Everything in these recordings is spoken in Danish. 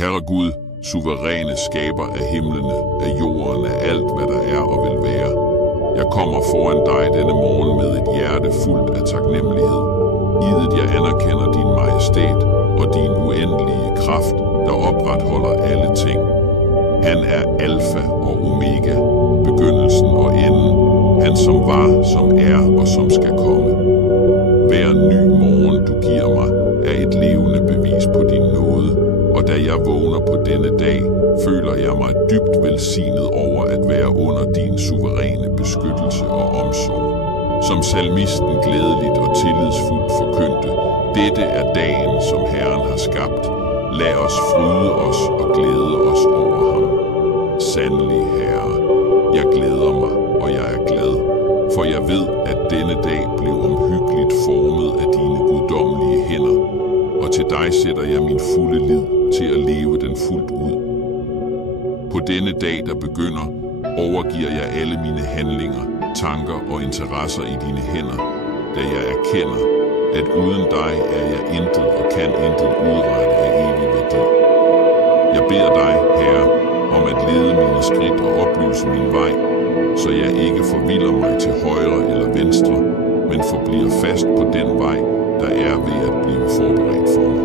Herre Gud, suveræne skaber af himlene, af jorden, af alt, hvad der er og vil være. Jeg kommer foran dig denne morgen med et hjerte fuldt af taknemmelighed. Idet jeg anerkender din majestæt og din uendelige kraft, der opretholder alle ting. Han er alfa og omega, begyndelsen og enden, han som var, som er og som skal komme. Hver ny morgen du giver mig, er et levende bevis på din nåde, og da jeg vågner på denne dag, føler jeg mig dybt velsignet over at være under din suveræne beskyttelse og omsorg. Som salmisten glædeligt og tillidsfuldt forkyndte, dette er dagen, som Herren har skabt. Lad os fryde os og glæde os over ham. Sandelig, Herre, jeg glæder mig, og jeg er glad, for jeg ved, at denne dag blev omhyggeligt formet af dine guddommelige hænder, og til dig sætter jeg min fulde lid til at leve den fuldt ud. På denne dag, der begynder, overgiver jeg alle mine handlinger, tanker og interesser i dine hænder, da jeg erkender, at uden dig er jeg intet og kan intet udrette af evig værdi. Jeg beder dig, Herre, om at lede mine skridt og oplyse min vej, så jeg ikke forvilder mig til højre eller venstre, men forbliver fast på den vej, der er ved at blive forberedt for mig.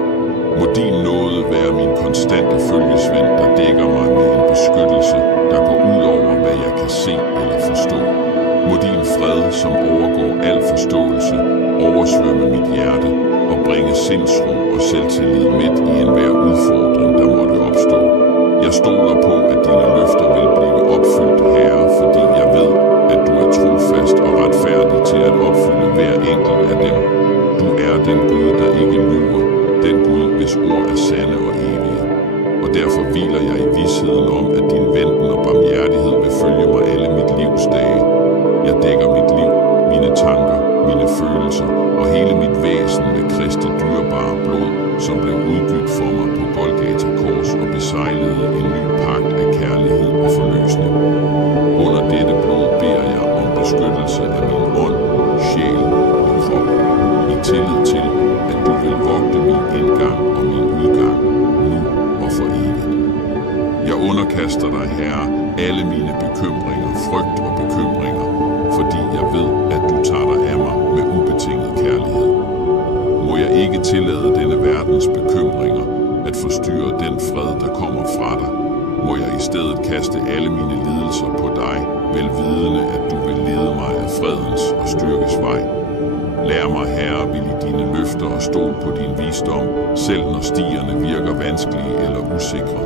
Må din nåde være min konstante følgesvend, der dækker mig med en beskyttelse, der går ud over, hvad jeg kan se eller forstå. Må din fred, som overgår al forståelse, oversvømme mit hjerte og bringe sindsro og selvtillid midt i enhver udfordring, der måtte opstå. Jeg stoler på, at dine løfter vil blive opfyldt, Herre, fordi jeg ved, at du er trofast og retfærdig til at opfylde hver enkelt af dem. Du er den Gud, der ikke lyver, den Gud, hvis ord er sande og evige. Og derfor hviler jeg i visheden om, at din venten og barmhjertighed vil følge mig alle mit livs dage. Jeg dækker mit liv, mine tanker, mine følelser og hele mit væsen med Kristi dyrebare blod, som blev udgydt for mig på Golgata kors og besejlede en ny pagt af kærlighed og forløsning. Under dette blod beder jeg om beskyttelse af min ånd, sjæl og krop, i tillid til, at du vil vogte min indgang og min udgang, nu og for evigt. Jeg underkaster dig, Herre, alle mine bekymringer, frygt og bekymringer, fordi jeg ved, at du tager dig af mig med ubetinget kærlighed. Må jeg ikke tillade denne verdens bekymringer at forstyrre den fred, der kommer fra dig. Må jeg i stedet kaste alle mine lidelser på dig, velvidende, at du vil lede mig af fredens og styrkes vej. Lær mig, Herre, hvile i dine løfter og stol på din visdom, selv når stierne virker vanskelige eller usikre.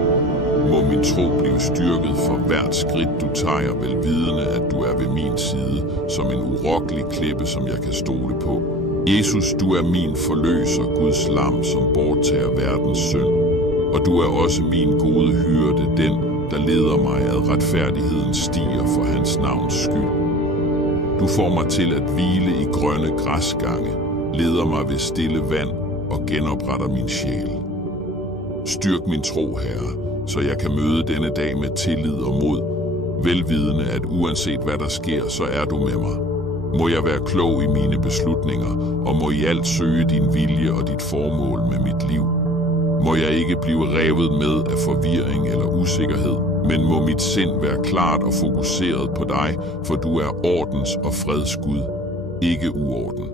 Må min tro blive styrket for hvert skridt, du tager, velvidende, at du er ved min side, som en urokkelig klippe, som jeg kan stole på. Jesus, du er min forløser, Guds lam, som borttager verdens synd. Og du er også min gode hyrde, den, der leder mig ad retfærdighedens stier for hans navns skyld. Du får mig til at hvile i grønne græsgange, leder mig ved stille vand og genopretter min sjæl. Styrk min tro, Herre, så jeg kan møde denne dag med tillid og mod, velvidende, at uanset hvad der sker, så er du med mig. Må jeg være klog i mine beslutninger, og må i alt søge din vilje og dit formål med mit liv. Må jeg ikke blive revet med af forvirring eller usikkerhed, men må mit sind være klart og fokuseret på dig, for du er ordens og freds Gud, ikke uorden.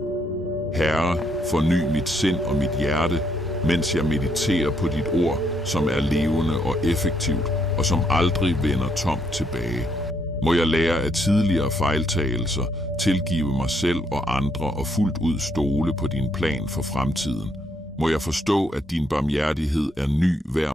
Herre, forny mit sind og mit hjerte, mens jeg mediterer på dit ord, som er levende og effektivt, og som aldrig vender tomt tilbage. Må jeg lære af tidligere fejltagelser, tilgive mig selv og andre og fuldt ud stole på din plan for fremtiden. Må jeg forstå, at din barmhjertighed er ny hver